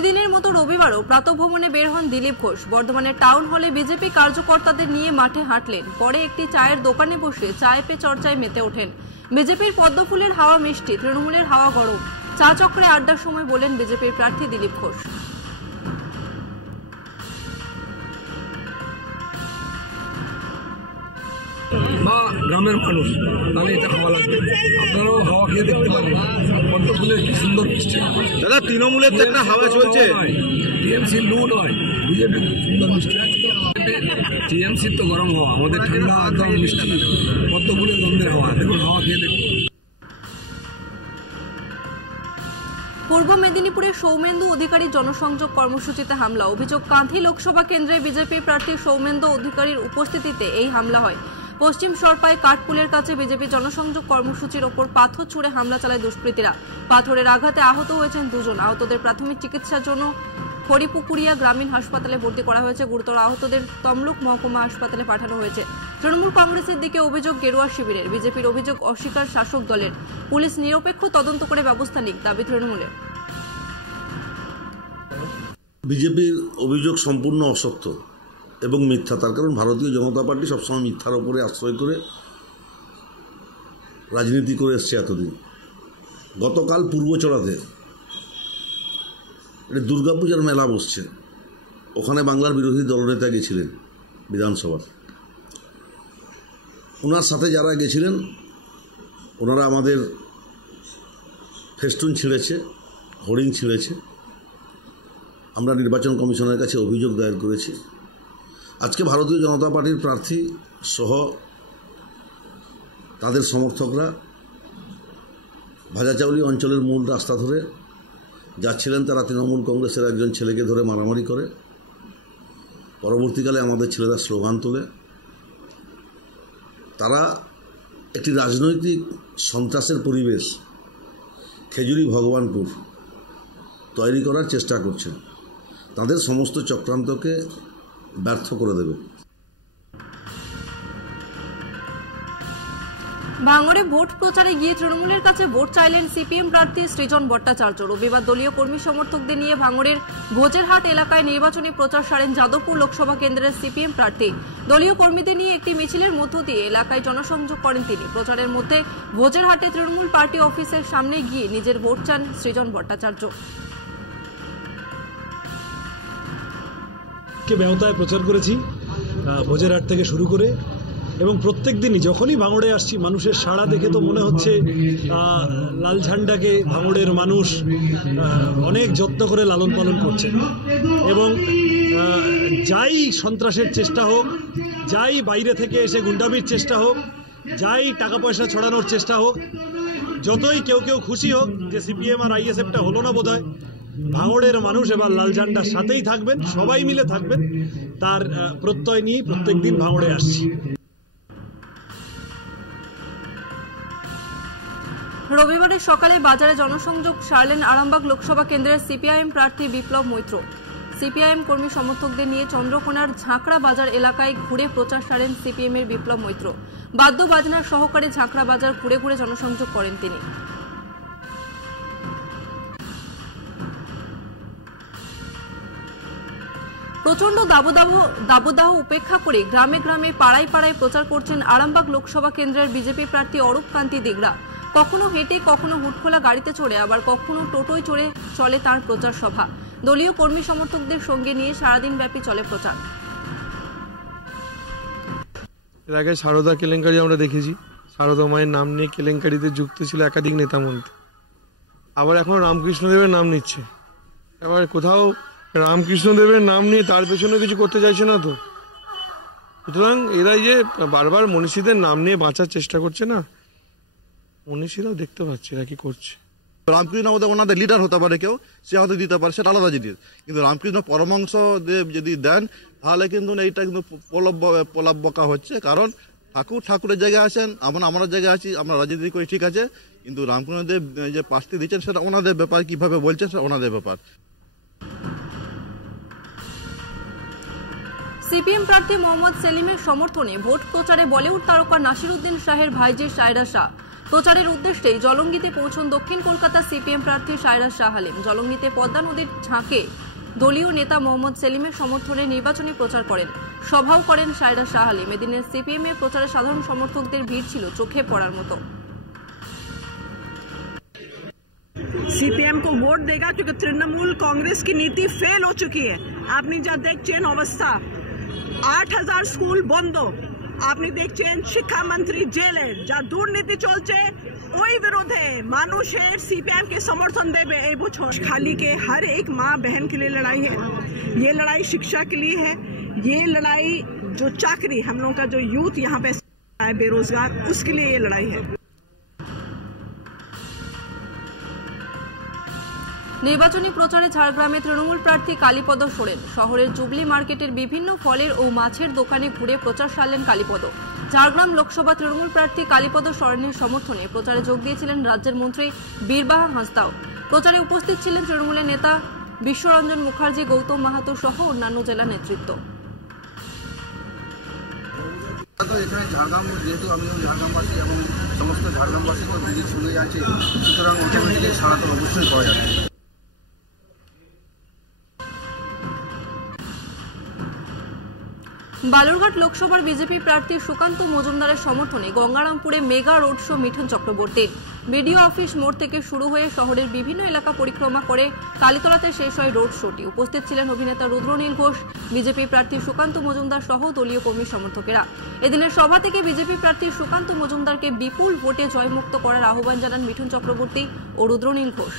প্রতিদিনের মতো রবিবারও প্রাতঃভ্রমণে বের হন দিলীপ ঘোষ। বর্ধমানের টাউন হলে বিজেপি কার্যকর্তাদের নিয়ে মাঠে হাঁটলেন। পরে একটি চায়ের দোকানে বসে চায় পে চর্চায় মেতে ওঠেন। বিজেপির পদ্মফুলের হাওয়া মিষ্টি, তৃণমূলের হাওয়া গরম। চা চক্রে আড্ডার সময় বলেন বিজেপির প্রার্থী দিলীপ ঘোষ। বা গ্রামের মানুষ তাহলে এটা হাওয়া লাগবে। আপনারাও হাওয়া খেয়ে দেখতে পারেন পদ্মফুলের কি সুন্দর মিষ্টি। দাদা তৃণমূলের তো একটা হাওয়া চলছে, টিএমসি লু নয়, বিজেপি সুন্দর মিষ্টি। টিএমসির তো গরম হাওয়া, আমাদের ঠান্ডা একদম মিষ্টি পদ্মফুলের গন্ধের হাওয়া। দেখুন হাওয়া খেয়ে দেখুন। পূর্ব মেদিনীপুরের সৌমেন্দু অধিকারীর জনসংযোগ কর্মসূচিতে হামলা। অভিযোগ, কাঁথি লোকসভা কেন্দ্রে বিজেপি প্রার্থী সৌমেন্দু অধিকারীর উপস্থিতিতে এই হামলা হয়। পশ্চিম সরপাই কাঠপুলের কাছে বিজেপি জনসংযোগ কর্মসূচির ওপর পাথর ছুড়ে হামলা চালায় দুষ্কৃতীরা। পাথরের আঘাতে আহত হয়েছেন দুজন। আহতদের প্রাথমিক চিকিৎসার জন্য হরিপুকুরিয়া গ্রামীণ হাসপাতালে ভর্তি করা হয়েছে। গুরুতর আহতদের তমলুক মহকুমা হাসপাতালে পাঠানো হয়েছে। তৃণমূল কংগ্রেসের দিকে অভিযোগ গেরুয়া শিবিরের। বিজেপির অভিযোগ অস্বীকার শাসক দলের। পুলিশ নিরপেক্ষ তদন্ত করে ব্যবস্থা নিক, দাবি তৃণমূলের। বিজেপির অভিযোগ সম্পূর্ণ অসত্য এবং মিথ্যা। তার কারণ ভারতীয় জনতা পার্টি সবসময় মিথ্যার ওপরে আশ্রয় করে রাজনীতি করে এসছে এতদিন। গতকাল পূর্বচড়াতে এটা দুর্গাপূজার মেলা বসছে, ওখানে বাংলার বিরোধী দলনেতা গেছিলেন বিধানসভার। ওনার সাথে যারা গেছিলেন ওনারা আমাদের ফেস্টুন ছিঁড়েছে, হোর্ডিং ছিঁড়েছে। আমরা নির্বাচন কমিশনের কাছে অভিযোগ দায়ের করেছি। আজকে ভারতীয় জনতা পার্টির প্রার্থী সহ তাদের সমর্থকরা ভাজাচাউলি অঞ্চলের মূল রাস্তা ধরে যাচ্ছিলেন। তারা তৃণমূল কংগ্রেসের একজন ছেলেকে ধরে মারামারি করে। পরবর্তীকালে আমাদের ছেলেরা স্লোগান তোলে। তারা একটি রাজনৈতিক সন্ত্রাসের পরিবেশ খেজুরি ভগবানপুর তৈরি করার চেষ্টা করছে। তাদের সমস্ত চক্রান্তকে ব্যর্থ করে দেবে। ভাঙড়ে ভোট প্রচারে গিয়ে তৃণমূলের কাছে ভোট চাইলেন সিপিএম প্রার্থী সৃজন ভট্টাচার্য। রবিবার দলীয় কর্মী সমর্থকদের নিয়ে ভাঙড়ের ভোজেরহাট এলাকায় নির্বাচনী প্রচার সারেন যাদবপুর লোকসভা কেন্দ্রের সিপিএম প্রার্থী। দলীয় কর্মীদের নিয়ে একটি মিছিলের মধ্য দিয়ে এলাকায় জনসংযোগ করেন তিনি। প্রচারের মধ্যে ভোজেরহাটে তৃণমূল পার্টি অফিসের সামনে গিয়ে নিজের ভোট চান সৃজন ভট্টাচার্য। ব্যবতায় প্রচার করেছি ভোজেরহাট থেকে শুরু করে, এবং প্রত্যেক দিনই যখনই ভাঙড়ে আসছি মানুষের সাড়া দেখে তো মনে হচ্ছে লাল ঝান্ডাকে ভাঙড়ের মানুষ অনেক যত্ন করে লালন পালন করছে। এবং যাই সন্ত্রাসের চেষ্টা হোক, যাই বাইরে থেকে এসে গুন্ডামির চেষ্টা হোক, যাই টাকা পয়সা ছড়ানোর চেষ্টা হোক, যতই কেউ খুশি হোক যে সিপিএম আর আইএসএফটা হলো না বোধহয়, ভাঙড়ের মানুষ এবার লাল ঝান্ডার সাথেই থাকবেন, সবাই মিলে থাকবেন, তার প্রত্যয় নিয়ে প্রত্যেকদিন ভাঙড়ে আসছি। রবিবারের সকালে বাজারে জনসংযোগ সারলেন আরামবাগ লোকসভা কেন্দ্রের সিপিআইএম প্রার্থী বিপ্লব মৈত্র। সিপিআইএম কর্মী সমর্থকদের নিয়ে চন্দ্রকোনার ঝাঁকড়া বাজার এলাকায় ঘুরে প্রচার সারেন সিপিএমের বিপ্লব মৈত্র। বাদ্য বাজনার সহকারে ঝাঁকড়া বাজার ঘুরে ঘুরে জনসংযোগ করেন তিনি। প্রচন্ড দাবদাহ উপেক্ষা করে গ্রামে গ্রামে পাড়ায় পাড়ায় প্রচার করছেন আরামবাগ লোকসভা কেন্দ্রের বিজেপি প্রার্থী অরূপ কান্তি দিগড়া। কখনো হেঁটে, কখনো হুটখোলা গাড়িতে চড়ে, আবার কখনো টোটোয় চড়ে চলে তার প্রচার সভা। দলীয় কর্মী সমর্থকদের সঙ্গে নিয়ে সারাদিন ব্যাপী চলে প্রচার। এর আগে সারদা কেলেঙ্কারি আমরা দেখেছি, সারদা মায়ের নাম নিয়ে কেলেঙ্কারিতে যুক্ত ছিল একাধিক নেতামন্ত্রী। আবার এখন রামকৃষ্ণদেবের নাম নিচ্ছে। এবার কোথাও রামকৃষ্ণদেবের নাম নিয়ে তার পেছনে কিছু করতে চাইছে না তো। সুতরাং এরাই যে বারবার মনীষীদের নাম নিয়ে বাঁচার চেষ্টা করছে না, মনীষীরাও দেখতে পাচ্ছে এরা কি করছে। রামকৃষ্ণ ওনাদের লিডার হতে পারে, কেউ সে হয়তো দিতে পারে, সেটা আলাদা জিনিস। কিন্তু রামকৃষ্ণ পরমাংশ যদি দেন তাহলে কিন্তু এইটা কিন্তু প্রলাপ বকা হচ্ছে। কারণ ঠাকুরের জায়গায় আছেন, আমরা জায়গায় আছি, আমরা রাজনীতি করি, ঠিক আছে, কিন্তু রামকৃষ্ণদেব যে পাশটি দিচ্ছেন সেটা ওনাদের ব্যাপার, কিভাবে বলছেন সেটা ওনাদের ব্যাপার। সিপিএম প্রার্থী মোহাম্মদ সেলিমের সমর্থনে ভোট প্রচারে বলিউড তারকা নাসিরুদ্দিন শাহের ভাইঝি সায়রা শাহ। প্রচারের উদ্দেশ্যে জলঙ্গিতে পৌঁছন দক্ষিণ কলকাতা সিপিএম প্রার্থী সাইরাজ শাহ আলীম। জলঙ্গিতে পদ্মা নদীর ঝাঁকে দলীয় নেতা মোহাম্মদ সেলিমের সমর্থনে নির্বাচনী প্রচার করেন, সভাও করেন সাইরাজ শাহ আলীম। এদিনের সিপিএম এর প্রচারে সাধারণ সমর্থকদের ভিড় ছিল চোখে পড়ার মতো। सीपीएम को वोट देगा क्योंकि तृणमूल कांग्रेस की नीति फेल हो चुकी है। आपने যা দেখছেন অবস্থা, 8000 স্কুল বন্ধ, আপনি দেখছেন শিক্ষামন্ত্রী জেলে, যা দুর্নীতি চলছে ওই বিরুদ্ধে মানুষের सीपीएम के समर्थन देवे। এই বছর खाली के हर एक माँ बहन के लिए लड़ाई है, ये लड़ाई शिक्षा के लिए है, ये लड़ाई जो चाकरी हम लोग का जो यूथ यहाँ पे है बेरोजगार, उसके लिए ये लड़ाई है। নির্বাচনী প্রচারে ঝাড়গ্রামে তৃণমূল প্রার্থী কালীপদ সোরেন শহরের জুবলি মার্কেটের বিভিন্ন ফলের ও মাছের দোকানে ঘুরে প্রচার সারলেন কালীপদ। ঝাড়গ্রাম লোকসভা তৃণমূল প্রার্থী কালীপদ সোরেনের সমর্থনে প্রচারে যোগ দিয়েছিলেন রাজ্যের মন্ত্রী বীরবাহা হাঁসদাও। প্রচারে উপস্থিত ছিলেন তৃণমূলের নেতা বিশ্বরঞ্জন মুখার্জি, গৌতম মাহাতো সহ অন্যান্য জেলা নেতৃত্ব। এখানে ঝাড়গ্রাম, যেহেতু আমি ঝাড়গ্রামবাসী এবং সমস্ত ঝাড়গ্রামবাসী তো ভিজিট শুনে যাচ্ছে, সুতরাং অটোমেটিক্যালি সারা তো অবশ্যই পাওয়া যাবে। বালুরঘাট লোকসভার বিজেপি প্রার্থী সুকান্ত মজুমদারের সমর্থনে গঙ্গারামপুরে মেগা রোড শো মিঠুন চক্রবর্তীর। বিডিও অফিস মোড় থেকে শুরু হয়ে শহরের বিভিন্ন এলাকা পরিক্রমা করে কালীতলাতে শেষ হয় রোড শোটি। উপস্থিত ছিলেন অভিনেতা রুদ্রনীল ঘোষ, বিজেপি প্রার্থী সুকান্ত মজুমদার সহ দলীয় কর্মী সমর্থকেরা। এদিনের সভা থেকে বিজেপি প্রার্থী সুকান্ত মজুমদারকে বিপুল ভোটে জয়মুক্ত করার আহ্বান জানান মিঠুন চক্রবর্তী ও রুদ্রনীল ঘোষ।